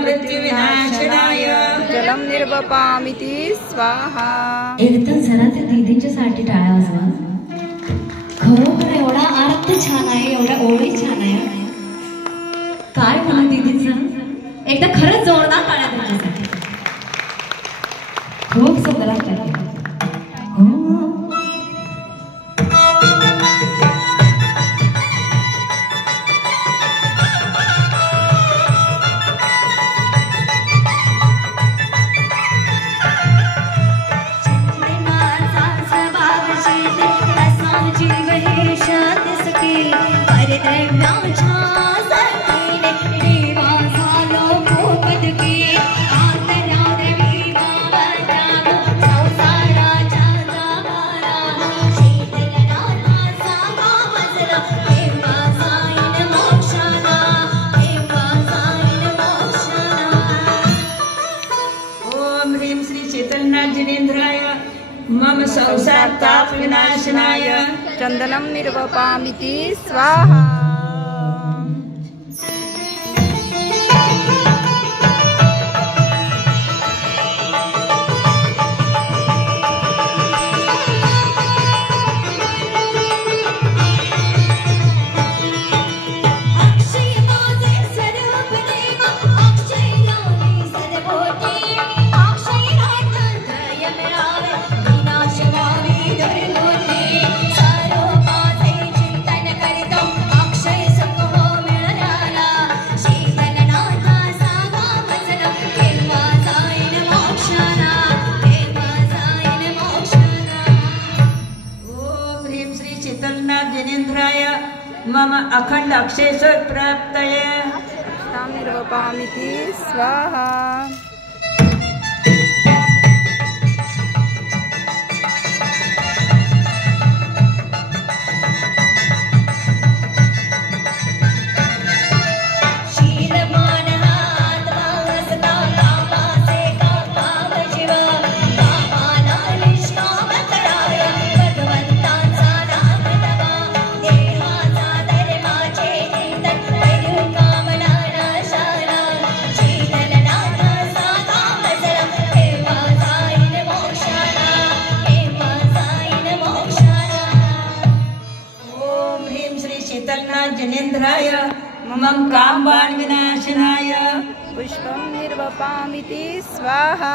मृत्युविनाशनाय जलम निर्वपामिति स्वाहा। एकदम जरा त्या दीदींच्यासाठी टाळ्या वाजवा. खरोखर एवढा अर्थ छान आहे, एवढ्या ओळी छान आहे. काय म्हणा दीदीचं, एकदा खरंच जोरदार टाळ्या तुमच्यासाठी. खूप सुंदर आहे. मम संसार ताप विनाशनाय चंदनम निर्वपामिति स्वाहा। मम अखंड अक्षय प्राप्तये निर्वपामिति स्वाहा। जनेन्द्राय मम कामबाण विनाशनाय पुष्पम निर्वपामिति स्वाहा।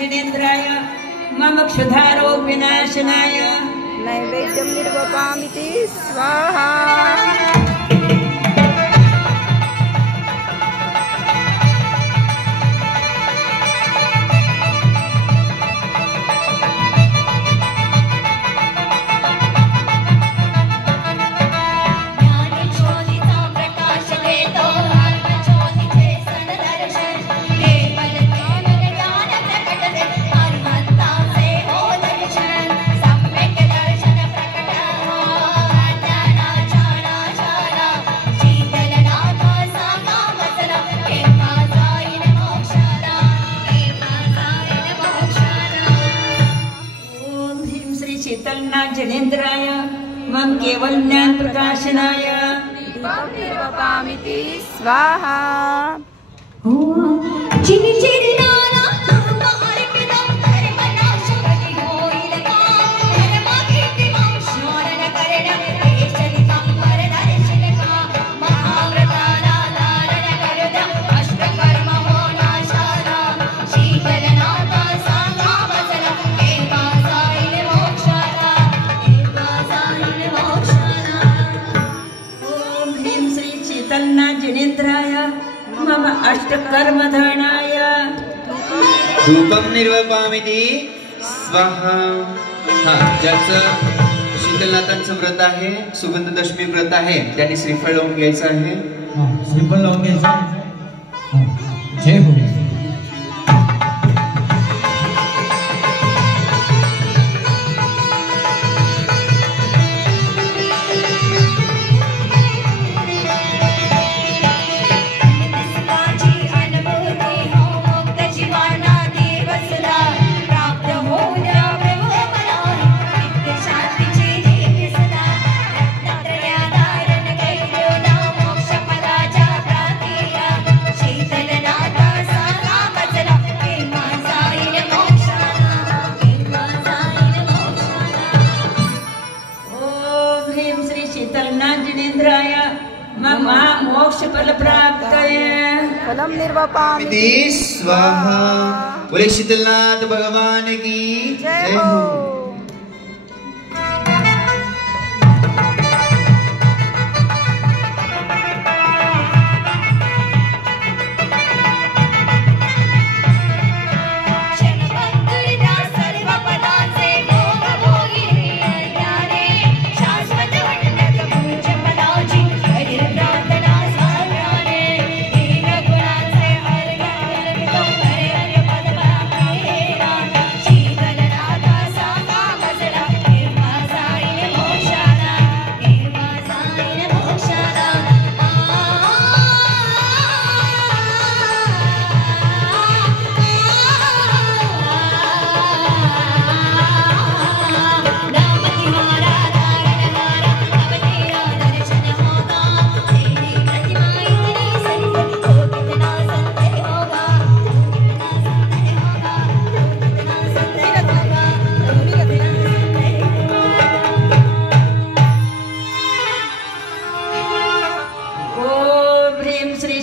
जनेन्द्राय मम क्षुधारोग विनाशनाय नैवेद्यम निर्वपामिति स्वाहा। जनेन्द्राय मम केवल ज्ञान प्रकाशनाय निर्वपामिति स्वाहा। जनेन्द्राय मम अष्टकर्मधारणाय धूपम निर्वपामिति स्वाहा। ज्याचं शीतलनाथांचं व्रत आहे, सुगंध दशमी व्रत आहे, त्यांनी श्रीफळ लावून घ्यायचं आहे. श्रीफळ लावून घ्यायचं आहे. जय हो. जिनेन्द्राय मम मोक्ष फल प्राप्तये फलं निर्वपामिति स्वाहा। बोले शीतलनाथ भगवान की जय हो।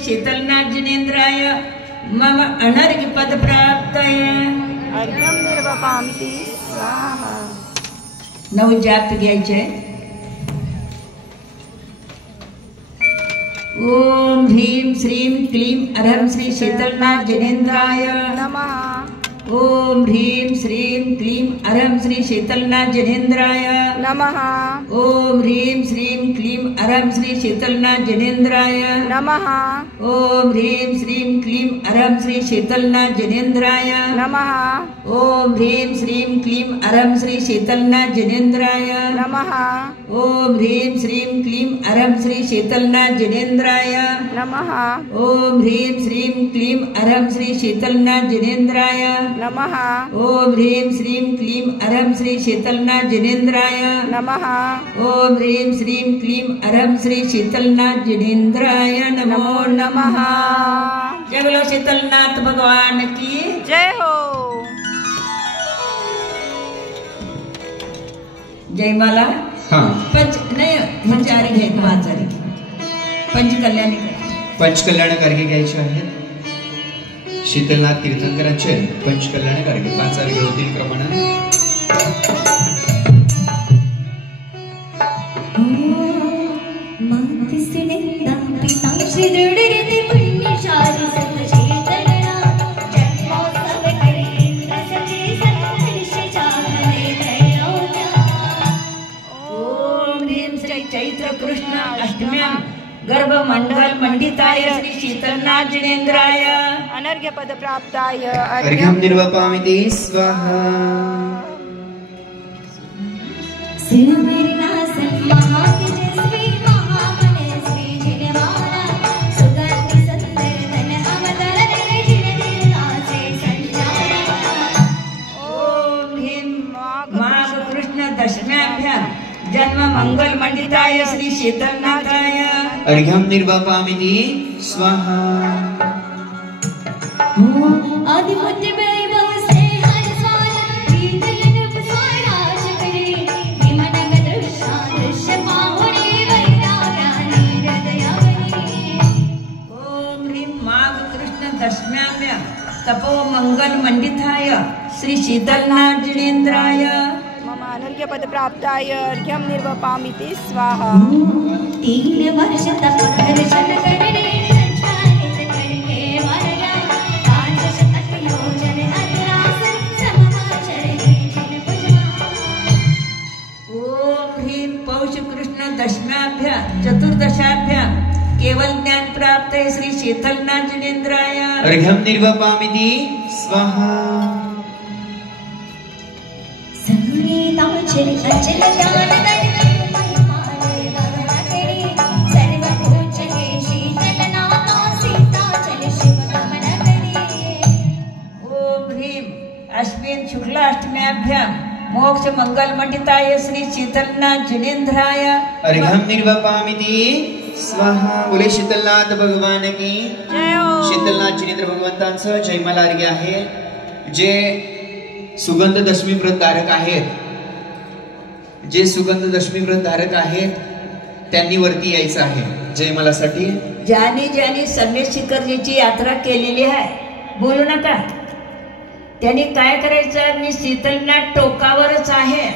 शीतलनाथ जिनेन्द्राय मम अनर्घ्य पद प्राप्तये अर्घ्यं निर्वपामिति स्वाहा। 9 जाप घ्यायचे। ओम ह्रीं श्रीं क्लीं अरहं श्री शीतलनाथ जिनेन्द्राय नमः। ओम ह्रीं श्रीं क्लीं अरहं श्री शीतलनाथ जिनेन्द्राय नमः। ओम ह्रीं श्रीं क्लीं अरहं श्री शीतलनाथ जिनेन्द्राय नमः। ओम ह्रीं श्रीं क्लीं अरहं श्री शीतलनाथ जिनेन्द्राय नमः। ओम ह्रीं श्रीं क्लीं अरहं श्री शीतलनाथ जिनेन्द्राय नमः। ओम ह्रीं श्रीं क्लीं अरहं श्री शीतलनाथ जिनेन्द्राय नमः। ओम ह्रीं श्रीं क्लीं अरहं श्री शीतलनाथ जिनेन्द्राय नमः। ओम ह्रीं श्रीं क्लीं अरहं श्री शीतलनाथ जिनेन्द्राय नमः। ओम ह्रीं श्रीं क्लीं अरहं श्री शीतलनाथ जिनेन्द्राय नमो नमः। जय बोलो शीतलनाथ भगवान की जय हो। जयमाला हाँ पंच नाही म्हणजे आरी घ्यायची 5 आरी पंचकल्याणी पंचकल्याण गार्गे घ्यायचे आहेत. शीतलनाथ तीर्थंकरांचे पंचकल्याण गार्गे 5 गार्गे होतील क्रमानं. चैत्र कृष्ण अष्टम्यां गर्भ मंडल मंडिताय श्री शीतलनाथ जिनेन्द्राय अनर्घ्य पद प्राप्ताय अर्घ्यं निर्वपामिति स्वाहा. जन्म मंगल मंडिताय श्री शीतलनाथाय अर्घ्यं निर्वपामिति स्वाहा. ओम ह्रीं माघ कृष्ण दशम्यां तपो मंगल मंडिताय श्री शीतलनाथ जिनेन्द्राय मम अनर्घ्य पद प्राप्ताय अर्घ्यं निर्वपामिति स्वाहा. 3 वर्ष तप दर्शन करणे संचालित करके मार्गा 5 शतक योजन अतरास समाचरणे जिन पुजमा. ओम ह्रीं पौष कृष्ण दशम्याभ्यां चतुर्दशाभ्यां केवल ज्ञान प्राप्त है श्री शीतलनाथ जिनेन्द्राय अर्घ्यं निर्वपामिति स्वाहा. अचल ज्ञान महिमाले भगवते सर्व पूज्य शीतलनाथ सीताचल शिव गमन करे. ओम ह्रीं अश्विन शुक्लाष्टम्याभ्यां मोक्ष मंगल मंडिताय श्री शीतलनाथ जिनेन्द्राय अर्घ्यं निर्वपामिति स्वाहा. बोले शीतलनाथ भगवान की जय हो. शीतलनाथ जिनेंद्र भगवंतांचं जयमाला अर्घ्य आहे. जे सुगंध दशमी व्रत धारक आहेत, जे सुगंध दशमी व्रत धारक आहेत त्यांनी वरती यायचं आहे जयमालासाठी. ज्यानी ज्यानी संन्यास शिखरजीची यात्रा केलेली आहे, बोलू नका, त्यांनी काय करायचं, मी शीतलनाथ टोकावरच आहे